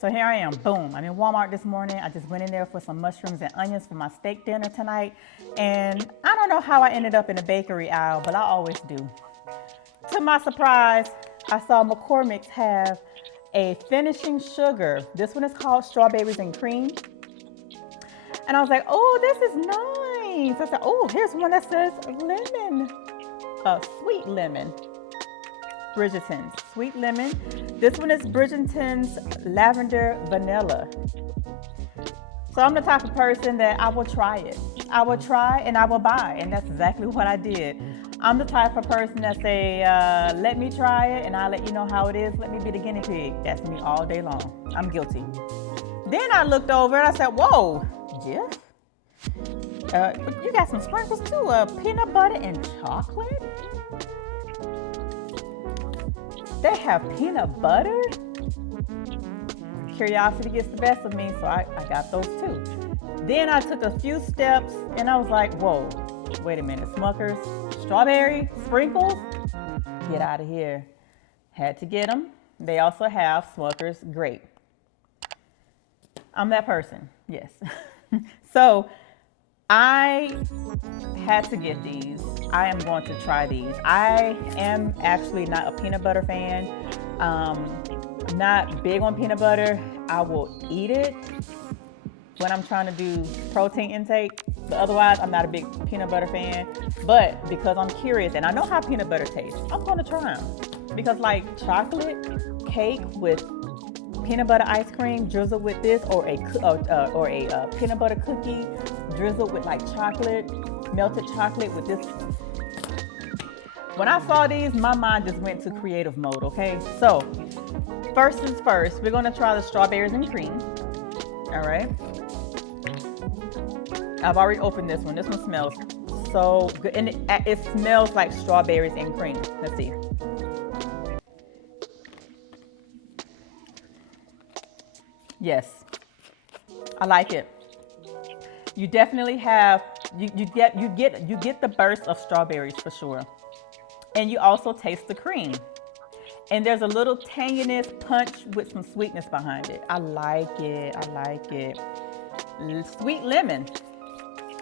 So here I am, boom. I'm in Walmart this morning. I just went in there for some mushrooms and onions for my steak dinner tonight. And I don't know how I ended up in the bakery aisle, but I always do. To my surprise, I saw McCormick's have a finishing sugar. This one is called strawberries and cream. And I was like, oh, this is nice. I said, oh, here's one that says lemon, sweet lemon. Bridgerton's sweet lemon. This one is Bridgerton's lavender vanilla. So I'm the type of person that I will try it. I will try and I will buy, and that's exactly what I did. I'm the type of person that say, let me try it and I'll let you know how it is. Let me be the guinea pig. That's me all day long. I'm guilty. Then I looked over and I said, whoa, Jeff, you got some sprinkles too, peanut butter and chocolate? They have peanut butter? Curiosity gets the best of me, so I got those too. Then I took a few steps and I was like, whoa, wait a minute, Smucker's strawberry sprinkles? Get out of here. Had to get them. They also have Smucker's grape. I'm that person, yes. So I had to get these. I am going to try these. I am actually not a peanut butter fan. Not big on peanut butter. I will eat it when I'm trying to do protein intake. But otherwise, I'm not a big peanut butter fan. But because I'm curious and I know how peanut butter tastes, I'm going to try them. Because like chocolate cake with peanut butter ice cream drizzled with this, or a peanut butter cookie drizzled with like chocolate, melted chocolate with this. When I saw these, my mind just went to creative mode, okay? So, first things first, we're gonna try the strawberries and cream, all right? I've already opened this one. This one smells so good, and it smells like strawberries and cream. Let's see. Yes, I like it. You definitely have, you get the burst of strawberries for sure. And you also taste the cream. And there's a little tanginess punch with some sweetness behind it. I like it, I like it. Sweet lemon.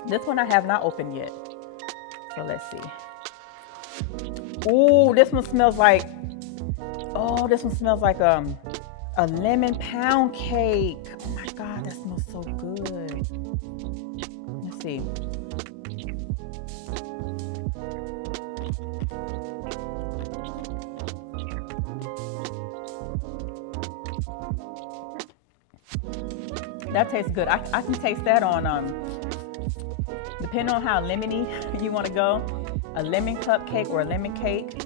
This one I have not opened yet. So let's see. Oh, this one smells like a lemon pound cake. Oh my God, that smells so good. Let's see. That tastes good. I can taste that on, depending on how lemony you want to go, a lemon cupcake or a lemon cake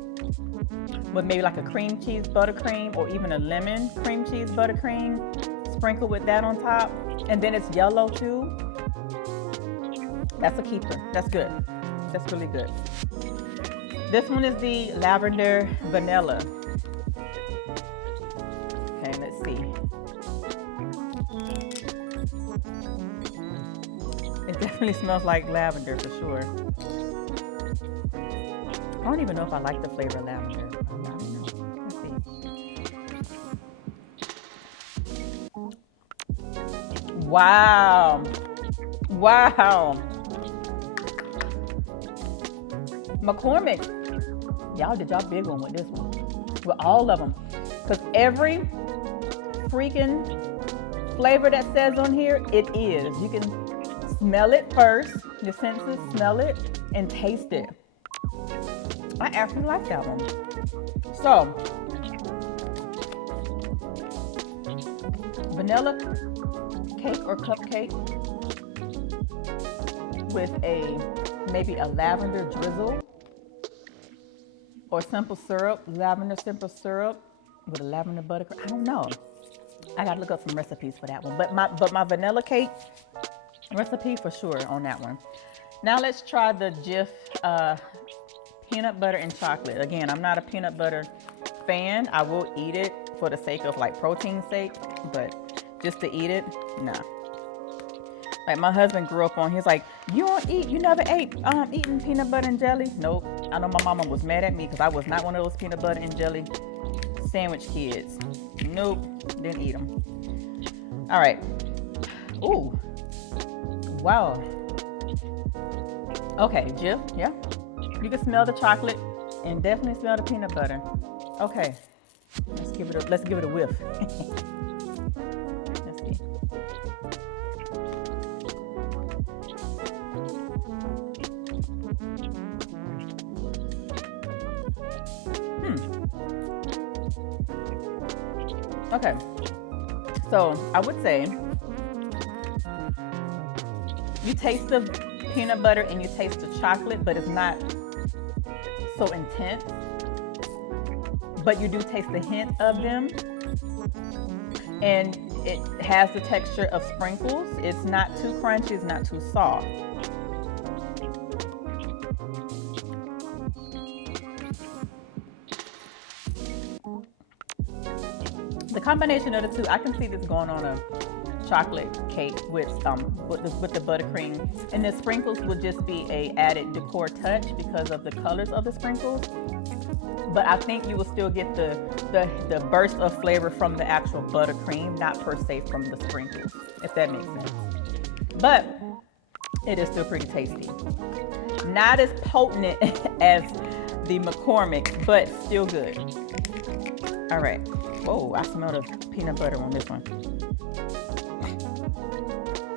with maybe like a cream cheese buttercream, or even a lemon cream cheese buttercream, sprinkle with that on top, and then it's yellow too. That's a keeper. That's good. That's really good. This one is the lavender vanilla. Okay, let's see. It definitely smells like lavender for sure. I don't even know if I like the flavor of lavender. I don't know. Let's see. Wow. Wow. McCormick. Y'all did y'all big one with this one. With all of them. Because every freaking flavor that says on here, it is. You can smell it first. Your senses smell it and taste it. I actually like that one. So, vanilla cake or cupcake with maybe a lavender drizzle, or simple syrup, lavender simple syrup with a lavender buttercream. I don't know. I gotta look up some recipes for that one. But my vanilla cake recipe for sure on that one. Now let's try the Jif peanut butter and chocolate. Again, I'm not a peanut butter fan. I will eat it for the sake of like protein sake, but just to eat it, nah. Like my husband grew up on, he's like, you never ate eating peanut butter and jelly? Nope. I know my mama was mad at me because I was not one of those peanut butter and jelly Sandwich kids. Nope, didn't eat them. All right. Ooh. Wow. Okay, Jill, yeah. You can smell the chocolate and definitely smell the peanut butter. Okay. Let's give it a whiff. Let's see. Okay. So I would say you taste the peanut butter and you taste the chocolate, but it's not so intense. But you do taste the hint of them. And it has the texture of sprinkles. It's not too crunchy, it's not too soft. The combination of the two, I can see this going on a chocolate cake with the buttercream, and the sprinkles would just be a added decor touch because of the colors of the sprinkles. But I think you will still get the burst of flavor from the actual buttercream, not per se from the sprinkles, if that makes sense. But it is still pretty tasty. Not as potent as the McCormick, but still good. All right. Whoa, I smell the peanut butter on this one.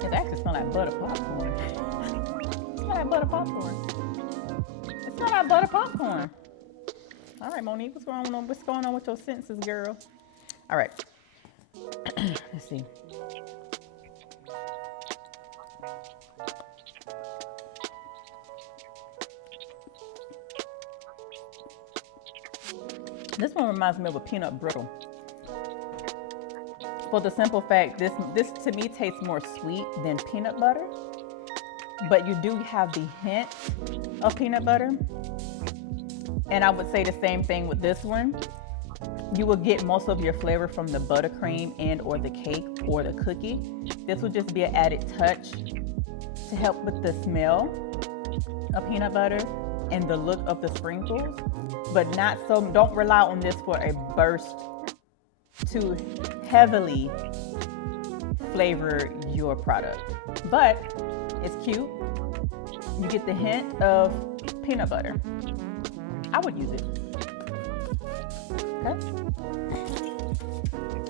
It actually smells like butter popcorn. It smells like butter popcorn. It smells like butter popcorn. All right, Monique, what's going on with your senses, girl? All right. Let's see. This one reminds me of a peanut brittle. For the simple fact, this to me tastes more sweet than peanut butter, but you do have the hint of peanut butter. And I would say the same thing with this one. You will get most of your flavor from the buttercream and or the cake or the cookie. This would just be an added touch to help with the smell of peanut butter and the look of the sprinkles, but not so, don't rely on this for a burst to heavily flavor your product. But it's cute. You get the hint of peanut butter. I would use it. Okay.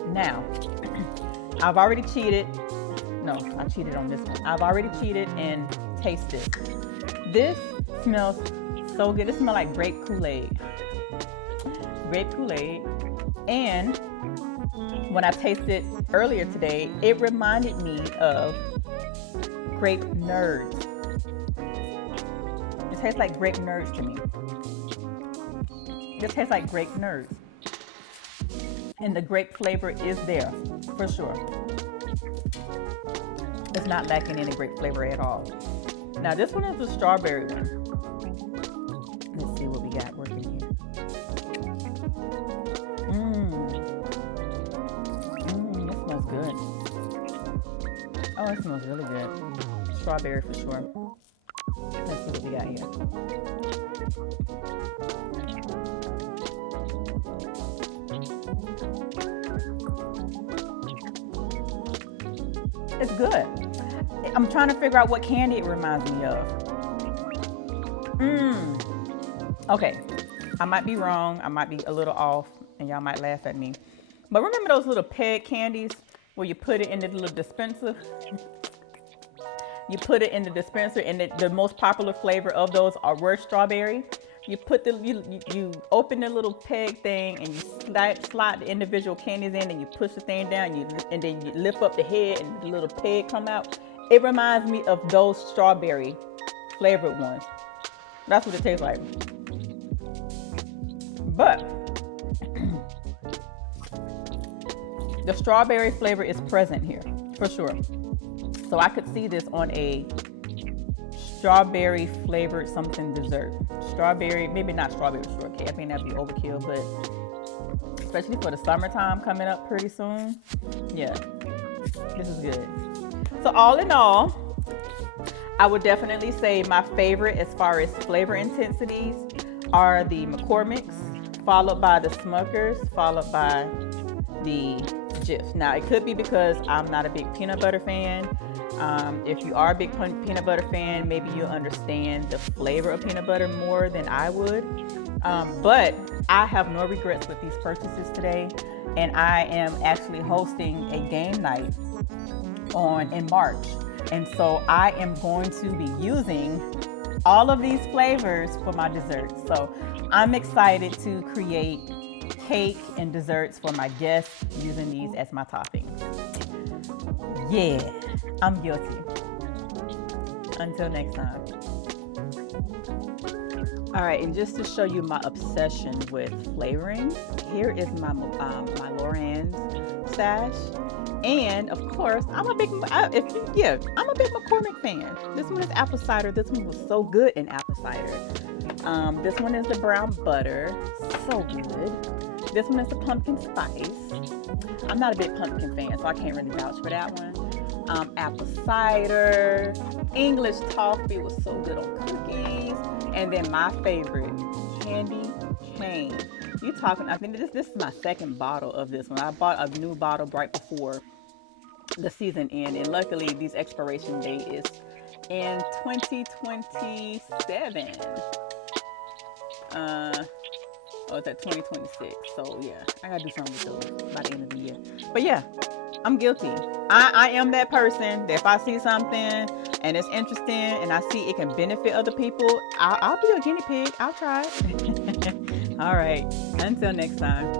Now, I've already cheated. No, I cheated on this one. I've already cheated and tasted. This smells so good. It smells like grape Kool-Aid. Grape Kool-Aid. And when I tasted earlier today, it reminded me of grape nerds. It tastes like grape nerds to me. It tastes like grape nerds. And the grape flavor is there, for sure. It's not lacking any grape flavor at all. Now this one is the strawberry one. Let's see what we got working here. This smells good. Oh, it smells really good. Strawberry for sure. Let's see what we got here. It's good. I'm trying to figure out what candy it reminds me of. Okay, I might be wrong. I might be a little off, and y'all might laugh at me. But remember those little peg candies where you put it in the little dispenser? You put it in the dispenser, and the most popular flavor of those were strawberry. You put you open the little peg thing, and you slide the individual candies in, and you push the thing down, and then you lift up the head, and the little peg come out. It reminds me of those strawberry flavored ones. That's what it tastes like. But the strawberry flavor is present here for sure. So I could see this on a strawberry flavored something dessert. Strawberry, maybe not strawberry shortcake. I think that'd be overkill, but especially for the summertime coming up pretty soon. Yeah, this is good. So all in all, I would definitely say my favorite as far as flavor intensities are the McCormick's followed by the Smuckers, followed by the Jif. Now, it could be because I'm not a big peanut butter fan. If you are a big peanut butter fan, maybe you'll understand the flavor of peanut butter more than I would. But I have no regrets with these purchases today, and I am actually hosting a game night in March. And so I am going to be using all of these flavors for my desserts. So I'm excited to create cake and desserts for my guests using these as my toppings. Yeah, I'm guilty. Until next time. All right, and just to show you my obsession with flavoring, here is my Loran's stash. And of course, I'm a big McCormick fan. This one is apple cider. This one was so good in apple cider. This one is the brown butter, so good. This one is the pumpkin spice. I'm not a big pumpkin fan, so I can't really vouch for that one. Apple cider, English toffee was so good on cookies, and then my favorite, candy cane. I think this is my second bottle of this one. I bought a new bottle right before the season end, and luckily this expiration date is in 2027. It's at 2026. So yeah, I gotta do something with those by the end of the year. But yeah, I'm guilty. I am that person that if I see something and it's interesting and I see it can benefit other people, I'll be a guinea pig. I'll try it. All right. Until next time.